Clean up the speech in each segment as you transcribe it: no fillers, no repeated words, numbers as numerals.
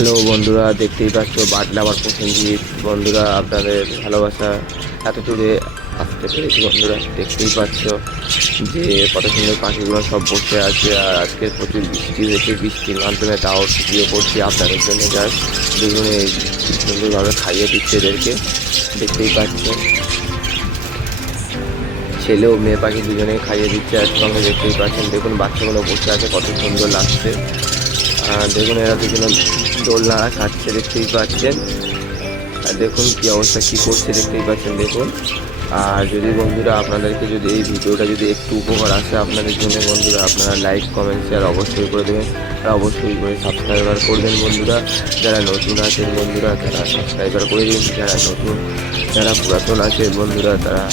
Hello বন্ধুরা, দেখতেই পাচ্ছ বাটলা আমার প্রসেনজিৎ। বন্ধুরা, আপনাদের ভালোবাসা এত দূরে আসতে পেরেছি। বন্ধুরা, দেখতেই পাচ্ছ যে কত সুন্দর পাখিগুলো সব বসে আছে। আর আজকে প্রচুর বৃষ্টি হয়েছে, বৃষ্টির মাধ্যমে তাও ভিডিও করছি আপনাদের জন্য। যার দুজনে সুন্দরভাবে খাইয়ে দিচ্ছে এদেরকে, দেখতেই পাচ্ছেন। ছেলে ও মেয়ে পাখি দুজনেই খাইয়ে দিচ্ছে একসঙ্গে, দেখতেই পাচ্ছেন। দেখুন বাচ্চাগুলো বসে আছে, কত সুন্দর লাগছে। দেখুন এরা দুজনে দোলনাড়া খাচ্ছে, দেখতেই পাচ্ছেন। আর দেখুন কি অবস্থা, কি করছে দেখতেই পাচ্ছেন। দেখুন, আর যদি বন্ধুরা আপনাদেরকে যদি এই ভিডিওটা যদি একটু উপকার আসে আপনাদের জন্য, বন্ধুরা আপনারা লাইক কমেন্ট শেয়ার অবশ্যই করে দেবেন। আর অবশ্যই করে সাবস্ক্রাইবার করবেন বন্ধুরা। যারা নতুন আছেন বন্ধুরা তারা সাবস্ক্রাইবার করে দিন, যারা পুরাতন আছে বন্ধুরা তারা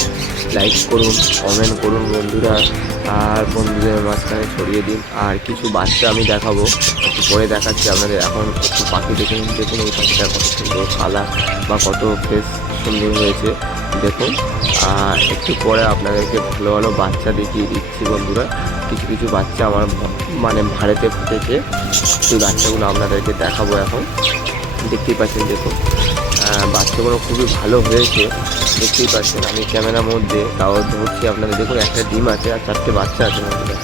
লাইক করুন, কমেন্ট করুন বন্ধুরা। আর বন্ধুদের মাঝখানে ছড়িয়ে দিন। আর কিছু বাচ্চা আমি দেখাবো, একটু পরে দেখাচ্ছি আপনাদের। এখন একটু পাখি দেখুন, দেখুন এই পাখিটা কত সুন্দর কালার বা কত ফেস সুন্দর হয়েছে দেখুন। আর একটু পরে আপনাদেরকে ভালো ভালো বাচ্চা দেখিয়ে দিচ্ছি বন্ধুরা। কিছু কিছু বাচ্চা আমার ভাড়েতে ফুটেছে, সেই বাচ্চাগুলো আপনাদেরকে দেখাবো এখন। দেখতেই পাচ্ছেন দেখুন, বাচ্চাগুলো খুবই ভালো হয়েছে, দেখতেই পাচ্ছেন। আমি ক্যামেরার মধ্যে তাও ধরছি আপনাদের। দেখুন একটা ডিম আছে আর 4টে বাচ্চা আছে বন্ধুরা।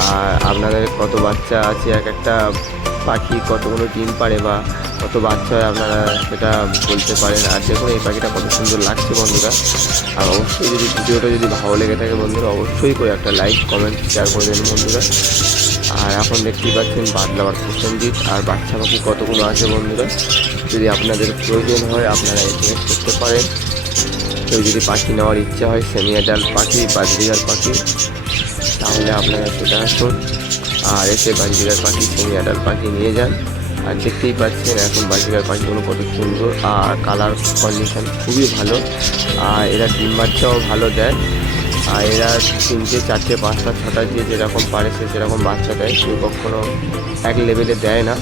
আর আপনাদের কত বাচ্চা আছে, এক একটা পাখি কতগুলো ডিম পারে বা কত বাচ্চা হয় আপনারা সেটা বলতে পারেন। আর দেখুন এই পাখিটা কত সুন্দর লাগছে বন্ধুরা। আর অবশ্যই যদি ভিডিওটা যদি ভালো লেগে থাকে বন্ধুরা, অবশ্যই করে একটা লাইক কমেন্ট শেয়ার করে দেবেন বন্ধুরা। আর এখন দেখতেই পাচ্ছেন বাটলা আমার প্রসেনজিৎ। আর বাচ্চা পাখি কতগুলো আছে বন্ধুরা, যদি আপনাদের প্রয়োজন হয় আপনারা এসএমএস করতে পারেন। কেউ যদি পাখি নেওয়ার ইচ্ছা হয়, সেমি অ্যাডাল্ট পাখি, বাজরিগার পাখি, তাহলে আপনারা সেটা আসুন আর এসে বাজরিগার পাখি, সেমি অ্যাডাল্ট পাখি নিয়ে যান। আর দেখতেই পাচ্ছেন এখন বাজরিগার পাখিগুলো কত সুন্দর, আর কালার কন্ডিশন খুবই ভালো। আর এরা ডিম বাচ্চাও ভালো দেয়। আর এরা 3টে 4টে 5টা 6টা যে যেরকম পারে সে সেরকম বাচ্চা দেয়। কেউ কখনো এক লেভেলে দেয় না,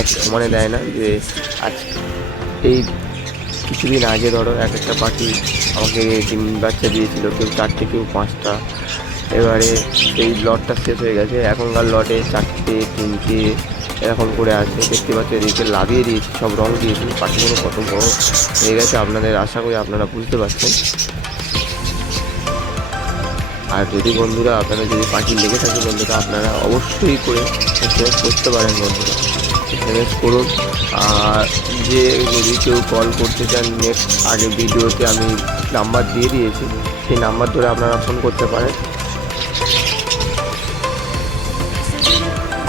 এক সমানে দেয় না। যে আজ এই কিছুদিন আগে ধরো এক একটা পাখি আমাকে ডিম বাচ্চা দিয়েছিল, কেউ 4টে কেউ 5টা। এবারে সেই লটটা শেষ হয়ে গেছে, এখনকার লটে 4টে 3টে এরকম করে আছে। দেখতে পাচ্ছি এদিকে লাগিয়ে দিয়েছি, সব রং দিয়েছি। পাখিগুলো কত বড় হয়ে গেছে আপনাদের, আশা করি আপনারা বুঝতে পারছেন। আর যদি বন্ধুরা আপনারা যদি পাখি লেগে থাকে বন্ধুরা, আপনারা অবশ্যই করে এসএমএস করতে পারেন বন্ধুরা, এসএমএস করুন। আর যে যদি কেউ কল করতে চান, নেক্সট আগে ভিডিওতে আমি নাম্বার দিয়ে দিয়েছি, সেই নাম্বার ধরে আপনারা ফোন করতে পারেন।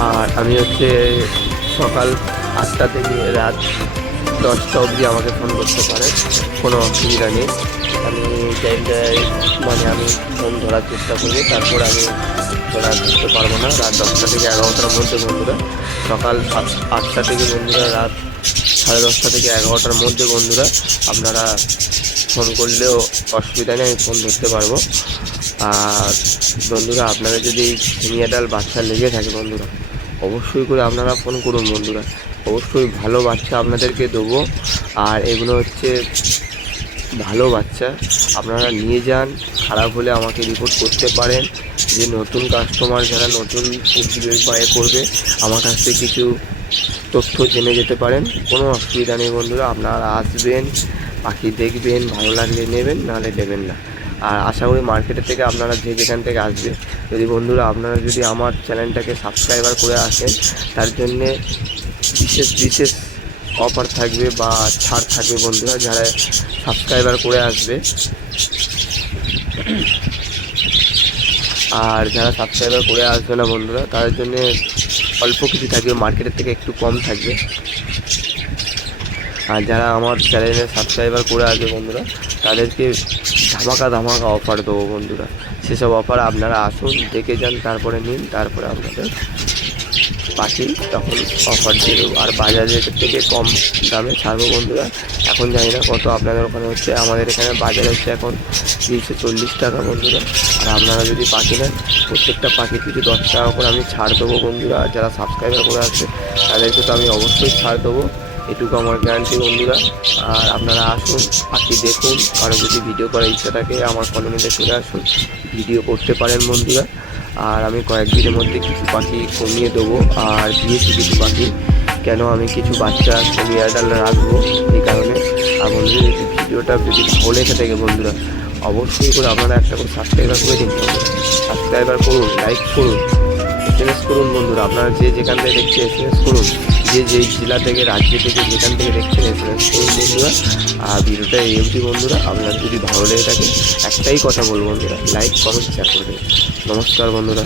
আর আমি সকাল 8টা থেকে রাত 10টা অবধি আমাকে ফোন করতে পারেন, কোনো অসুবিধা নেই। আমি টাইমটায় আমি ফোন ধরার চেষ্টা করব, তারপর আমি ধরতে পারবো না। রাত 10টা থেকে 11টার মধ্যে বন্ধুরা, সকাল 8টা থেকে বন্ধুরা রাত 10:30 থেকে 11টার মধ্যে বন্ধুরা আপনারা ফোন করলেও অসুবিধা নেই, আমি ফোন ধরতে পারবো। আর বন্ধুরা আপনারা যদি সেমি অ্যাডাল্ট বাচ্চা লেগে থাকে বন্ধুরা, অবশ্যই করে আপনারা ফোন করুন বন্ধুরা। অবশ্যই ভালো বাচ্চা আপনাদেরকে দেবো। আর এগুলো ভালো বাচ্চা, আপনারা নিয়ে যান। খারাপ হলে আমাকে রিপোর্ট করতে পারেন। যে নতুন কাস্টমার যারা নতুন করবে, আমার কাছ থেকে কিছু তথ্য জেনে যেতে পারেন, কোনো অসুবিধা নেই বন্ধুরা। আপনারা আসবেন, পাখি দেখবেন, ভালো লাগলে নেবেন, নাহলে নেবেন না। আর আশা করি মার্কেটের থেকে আপনারা যেখান থেকে আসবে, যদি বন্ধুরা আপনারা যদি আমার চ্যানেলটাকে সাবস্ক্রাইবার করে আসেন, তার জন্যে বিশেষ অফার থাকবে বা ছাড় থাকবে বন্ধুরা, যারা সাবস্ক্রাইবার করে আসবে। আর যারা সাবস্ক্রাইবার করে আসবে না বন্ধুরা, তাদের জন্য অল্প কিছু থাকবে, মার্কেটের থেকে একটু কম থাকবে। আর যারা আমার চ্যানেলে সাবস্ক্রাইবার করে আসবে বন্ধুরা, তাদেরকে ধামাকা অফার দেবো বন্ধুরা। সেসব অফার আপনারা আসুন, দেখে যান, তারপরে নিন, তারপরে আপনাদের পাখি তখন অফার দিয়ে দেবো। আর বাজারের থেকে কম দামে ছাড়বো বন্ধুরা। এখন জানি না কত আপনাদের ওখানে হচ্ছে, আমাদের এখানে বাজারে হচ্ছে এখন 340 টাকা বন্ধুরা। আর আপনারা যদি পাখি নেন, প্রত্যেকটা পাখি কিছু 10 টাকা করে আমি ছাড় দেবো বন্ধুরা। আর যারা সাবস্ক্রাইবার করে আসবে তাদেরকে তো আমি অবশ্যই ছাড় দেবো, এটুকু আমার গ্যারান্টি বন্ধুরা। আর আপনারা আসুন, পাখি দেখুন। কারো যদি ভিডিও করার ইচ্ছা থাকে আমার কলোনিতে চলে আসুন, ভিডিও করতে পারেন বন্ধুরা। আর আমি কয়েকদিনের মধ্যে কিছু পাখি কমিয়ে দেবো, আর দিয়েছি কিছু পাখি কেন আমি কিছু বাচ্চা সেমি অ্যাডাল্ট রাখবো এই কারণে। আর বন্ধুরা যদি ভিডিওটা যদি ভালো লেগে থাকে বন্ধুরা অবশ্যই করে আপনারা একটা করে সাবস্ক্রাইবার করে দিন বন্ধুরা। সাবস্ক্রাইবার করুন, লাইক করুন, SMS করুন বন্ধুরা। আপনারা যে যেখান থেকে দেখছেন SMS করুন, যে যেই জেলা থেকে রাজ্য থেকে যেখান থেকে দেখছেন SMS করুন বন্ধুরা। আর ভিডিওটা এই অবধি বন্ধুরা। আপনার যদি ভালো লেগে থাকে একটাই কথা বলবো বন্ধুরা, লাইক কমেন্ট শেয়ার করে দিন। নমস্কার বন্ধুরা।